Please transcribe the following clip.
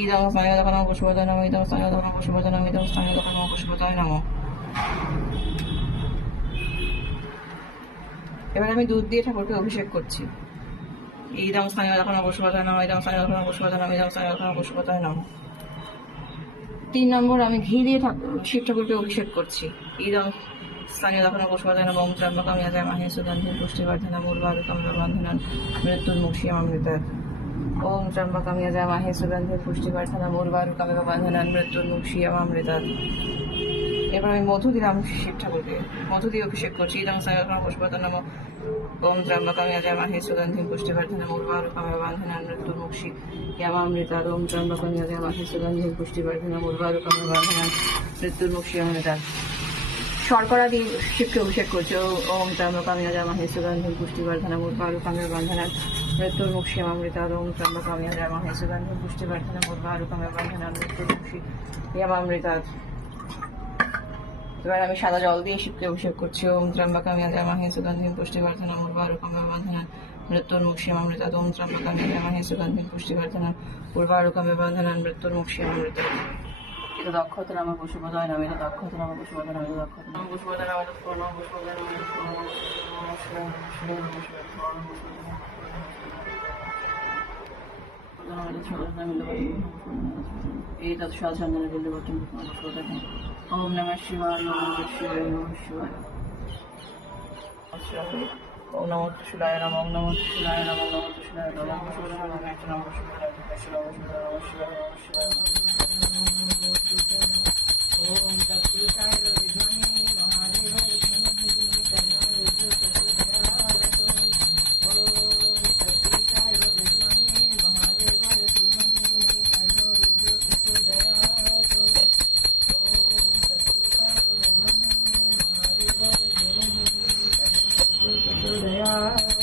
ইদং স্থানীয় দোকান পুষ্পদায় নমঃ ইদং স্থানীয় দোকান পুষ্পদায় নমঃ ইদং স্থানীয় দোকান পুষ্পদায় নমঃ। এবার আমি দুধ দিয়ে ঠাকুরকে অভিষেক করছি। ইদং স্থানীয় দোকান পুষ্পদায় নমঃ ইদং স্থানীয় দোকান পুষ্পদায় নমঃ ইদং স্থানীয় দোকান পুষ্পদায় নমঃ। 3 নম্বর আমি ঘি দিয়ে শিব ঠাকুরকে অভিষেক করছি। ইদং স্থানীয় দোকান পুষ্পদায় নমঃ ওম ত্র্যম্বকং যজামহে সুগন্ধিং পুষ্টিবর্ধনং উর্বারুকমিব বন্ধনান মৃত্যুর্মুক্ষীয়মামৃতাৎ। ওম ত্র্যম্বকং যজামহে সুগন্ধিং পুষ্টিবর্ধনং উর্বারুকমিব বন্ধনান মৃত্যুর্মুক্ষীয়মামৃতাৎ। এবার আমি মধু দিলাম শিব ঠাকুরকে, মধু দিয়ে অভিষেক করছি। ইদং স্থানীয় দোকান পুষ্পদায় নমঃ ওম ত্র্যম্বকং যজামহে সুগন্ধিং পুষ্টিবর্ধনং উর্বারুকমিব বন্ধনান মৃত্যুর্মুক্ষীয়মামৃতাৎ। ওম ত্র্যম্বকং যজামহে সুগন্ধিং পুষ্টিবর্ধনং উর্বারুকমিব বন্ধনান মৃত্যুর্মুক্ষীয়মামৃতাৎ। শর্করা দিয়ে শিবকে অভিষেক করছে। ওম ত্র্যম্বকং যজামহে সুগন্ধিং পুষ্টিবর্ধনং উর্বারুকমিব বন্ধনান মৃত্যুর্মুক্ষীয়মামৃতাৎ। ওম ত্র্যম্বকং যজামহে সুগন্ধিং পুষ্টিবর্ধনং উর্বারুকমিব বন্ধনান মৃত্যুর্মুক্ষীয়মামৃতাৎ। এবার আমি সাদা জল দিয়ে শিবকে অভিষেক করছি। ওম ত্র্যম্বকং যজামহে সুগন্ধিং পুষ্টিবর্ধনং উর্বারুকমিব বন্ধনান মৃত্যুর্মুক্ষীয়মামৃতাৎ। ওম ত্র্যম্বকং যজামহে সুগন্ধিং পুষ্টিবর্ধনং উর্বারুকমিব বন্ধনান মৃত্যুর্মুক্ষীয়মামৃতাৎ। এটা দক্ষতা নামে পশুপদায় নামে, এটা দক্ষতা নামে পশুপদায় নামে, এটা দক্ষতা নামে পশুপদায় নামে, পশুপদায় নামে, এটা সাধারণ বিল্লবর্তন পশুপদায়। ওম নমঃ শিবায়, ওম নমঃ শিবায়, নমঃ শিবায়। ওম নমঃ শিবায় নমঃ, ওম নমঃ শিবায় নমঃ, নমঃ শিবায় নমঃ, নমঃ শিবায় নমঃ, নমঃ শিবায় নমঃ, শিবায় ওম তৎপুরুষায় বিদ্মহে মহাদেবায় ধীমহি তন্নো রুদ্রঃ প্রচোদয়াৎ। ওম তৎপুরুষায় বিদ্মহে মহাদেবায় ধীমহি তন্নো রুদ্রঃ প্রচোদয়াৎ। ওম তৎপুরুষায় বিদ্মহে মহাদেবায় ধীমহি তন্নো রুদ্রঃ প্রচোদয়াৎ।